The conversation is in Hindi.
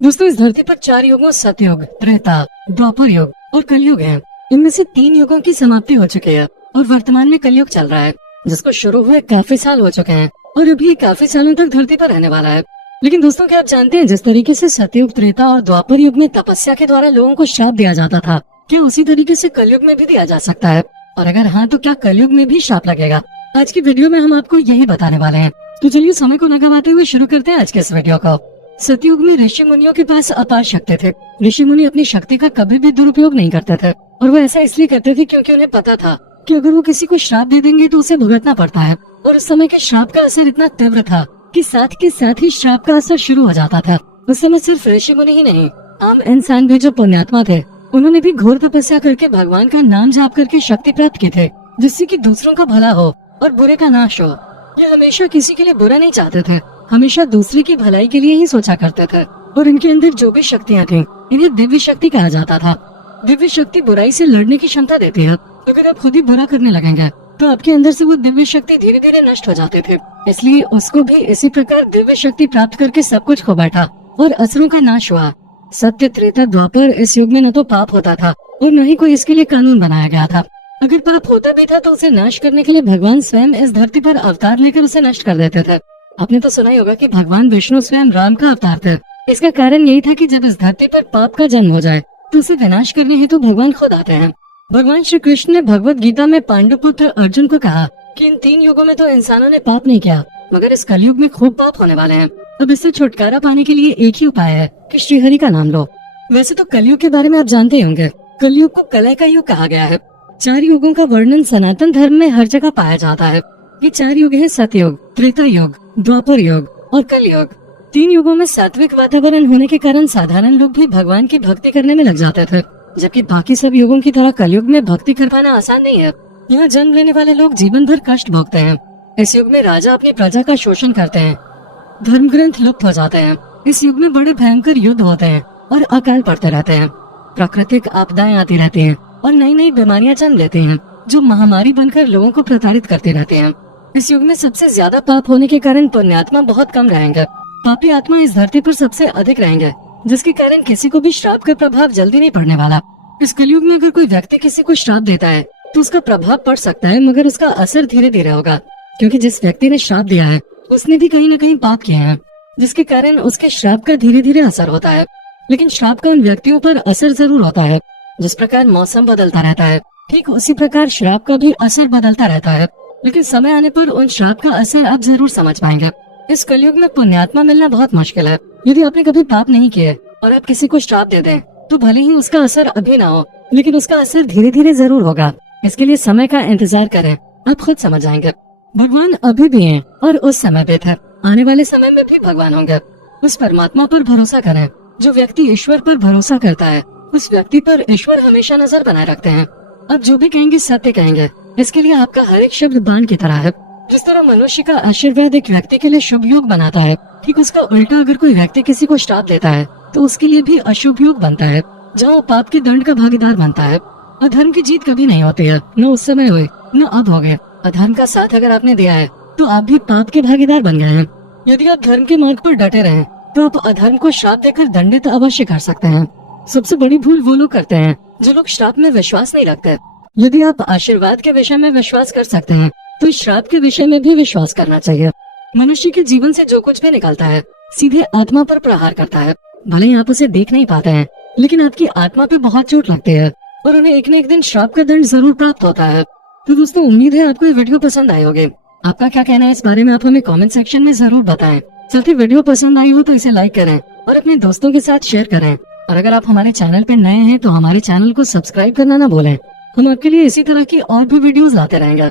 दोस्तों, इस धरती पर 4 युगों सतयुग, त्रेता, द्वापर युग और कलयुग है। इनमें से 3 युगों की समाप्ति हो चुकी है और वर्तमान में कलयुग चल रहा है, जिसको शुरू हुए काफी साल हो चुके हैं और अभी काफी सालों तक धरती पर रहने वाला है। लेकिन दोस्तों, क्या आप जानते हैं, जिस तरीके से सतयुग, त्रेता और द्वापर युग में तपस्या के द्वारा लोगों को श्राप दिया जाता था, क्या उसी तरीके से कलयुग में भी दिया जा सकता है? और अगर हाँ, तो क्या कलयुग में भी श्राप लगेगा? आज की वीडियो में हम आपको यही बताने वाले हैं। तो चलिए समय को न गवाते हुए शुरू करते हैं आज के इस वीडियो को। सतयुग में ऋषि मुनियों के पास अपार शक्ति थे। ऋषि मुनि अपनी शक्ति का कभी भी दुरुपयोग नहीं करते थे और वो ऐसा इसलिए करते थे क्योंकि उन्हें पता था कि अगर वो किसी को श्राप दे देंगे तो उसे भुगतना पड़ता है। और उस समय के श्राप का असर इतना तीव्र था कि साथ के साथ ही श्राप का असर शुरू हो जाता था। उस समय सिर्फ ऋषि मुनि ही नहीं, आम इंसान भी जो पुण्यात्मा थे, उन्होंने भी घोर तपस्या करके भगवान का नाम जाप करके शक्ति प्राप्त की थे, जिससे कि दूसरों का भला हो और बुरे का नाश हो। ये हमेशा किसी के लिए बुरा नहीं चाहते थे, हमेशा दूसरे की भलाई के लिए ही सोचा करते थे। और इनके अंदर जो भी शक्तियाँ थीं, इन्हें दिव्य शक्ति कहा जाता था। दिव्य शक्ति बुराई से लड़ने की क्षमता देती है। अगर आप खुद ही बुरा करने लगेंगे तो आपके अंदर से वो दिव्य शक्ति धीरे धीरे नष्ट हो जाते थे। इसलिए उसको भी इसी प्रकार दिव्य शक्ति प्राप्त करके सब कुछ खो बैठा और असुरों का नाश हुआ। सत्य, त्रेता, द्वापर इस युग में न तो पाप होता था और न ही कोई इसके लिए कानून बनाया गया था। अगर पाप होता भी था तो उसे नाश करने के लिए भगवान स्वयं इस धरती पर अवतार लेकर उसे नष्ट कर देते थे। आपने तो सुना ही होगा कि भगवान विष्णु स्वयं राम का अवतार थे। इसका कारण यही था कि जब इस धरती पर पाप का जन्म हो जाए तो उसे विनाश करने हेतु भगवान खुद आते हैं। भगवान श्री कृष्ण ने भगवत गीता में पांडुपुत्र अर्जुन को कहा कि इन 3 युगों में तो इंसानों ने पाप नहीं किया, मगर इस कलयुग में खूब पाप होने वाले हैं। अब इससे छुटकारा पाने के लिए एक ही उपाय है कि श्रीहरि का नाम लो। वैसे तो कलयुग के बारे में आप जानते ही होंगे। कलयुग को कलह का युग कहा गया है। 4 युगों का वर्णन सनातन धर्म में हर जगह पाया जाता है। ये 4 युग है सतयुग, त्रेता युग, द्वापर युग और कलयुग। 3 युगों में सात्विक वातावरण होने के कारण साधारण लोग भी भगवान की भक्ति करने में लग जाते थे, जबकि बाकी सब युगों की तरह कलयुग में भक्ति कर पाना आसान नहीं है। यहाँ जन्म लेने वाले लोग जीवन भर कष्ट भोगते हैं। इस युग में राजा अपनी प्रजा का शोषण करते हैं, धर्म ग्रंथ लुप्त हो जाते हैं। इस युग में बड़े भयंकर युद्ध होते हैं और अकाल पड़ते रहते हैं। प्राकृतिक आपदाएं आती रहती हैं और नई नई बीमारियां जन्म लेती हैं, जो महामारी बनकर लोगों को प्रताड़ित करती रहती हैं। इस युग में सबसे ज्यादा पाप होने के कारण पुण्यात्मा बहुत कम रहेंगे। पापी आत्मा इस धरती पर सबसे अधिक रहेंगे, जिसके कारण किसी को भी श्राप का प्रभाव जल्दी नहीं पड़ने वाला। इस कलयुग में अगर कोई व्यक्ति किसी को श्राप देता है तो उसका प्रभाव पड़ सकता है, मगर उसका असर धीरे धीरे होगा, क्योंकि जिस व्यक्ति ने श्राप दिया है उसने भी कहीं न कहीं पाप किए हैं, जिसके कारण उसके श्राप का धीरे धीरे असर होता है। लेकिन श्राप का उन व्यक्तियों पर असर जरूर होता है। जिस प्रकार मौसम बदलता रहता है, ठीक उसी प्रकार श्राप का भी असर बदलता रहता है। लेकिन समय आने पर उन श्राप का असर आप जरूर समझ पाएंगे। इस कलयुग में पुण्यात्मा मिलना बहुत मुश्किल है। यदि आपने कभी पाप नहीं किए और आप किसी को श्राप दे दें तो भले ही उसका असर अभी ना हो, लेकिन उसका असर धीरे धीरे जरूर होगा। इसके लिए समय का इंतजार करें, आप खुद समझ आएंगे। भगवान अभी भी हैं और उस समय पे थे, आने वाले समय में भी भगवान होंगे। उस परमात्मा पर भरोसा करें। जो व्यक्ति ईश्वर पर भरोसा करता है, उस व्यक्ति पर ईश्वर हमेशा नजर बनाए रखते हैं। आप जो भी कहेंगे सत्य कहेंगे। इसके लिए आपका हर एक शब्द बाण की तरह है। जिस तरह मनुष्य का आशीर्वाद एक व्यक्ति के लिए शुभ योग बनाता है, ठीक उसका उल्टा अगर कोई व्यक्ति किसी को श्राप देता है तो उसके लिए भी अशुभ योग बनता है, जहाँ वो पाप के दंड का भागीदार बनता है। अधर्म की जीत कभी नहीं होती है, न उस समय हुई न अब हो गए। अधर्म का साथ अगर आपने दिया है तो आप भी पाप के भागीदार बन गए हैं। यदि आप धर्म के मार्ग पर डटे रहे तो आप अधर्म को श्राप देकर दंडित अवश्य कर सकते हैं। सबसे बड़ी भूल वो लोग करते हैं जो लोग श्राप में विश्वास नहीं रखते। यदि आप आशीर्वाद के विषय में विश्वास कर सकते हैं तो श्राप के विषय में भी विश्वास करना चाहिए। मनुष्य के जीवन से जो कुछ भी निकलता है सीधे आत्मा पर प्रहार करता है। भले ही आप उसे देख नहीं पाते हैं, लेकिन आपकी आत्मा पे बहुत चोट लगती है और उन्हें एक न एक दिन श्राप का दंड जरूर प्राप्त होता है। तो दोस्तों, उम्मीद है आपको ये वीडियो पसंद आई होगी। आपका क्या कहना है इस बारे में आप हमें कमेंट सेक्शन में जरूर बताएं। साथ ही वीडियो पसंद आई हो तो इसे लाइक करें और अपने दोस्तों के साथ शेयर करें। और अगर आप हमारे चैनल पे नए हैं तो हमारे चैनल को सब्सक्राइब करना ना भूलें। हम आपके लिए इसी तरह की और भी वीडियोस लाते रहेंगे।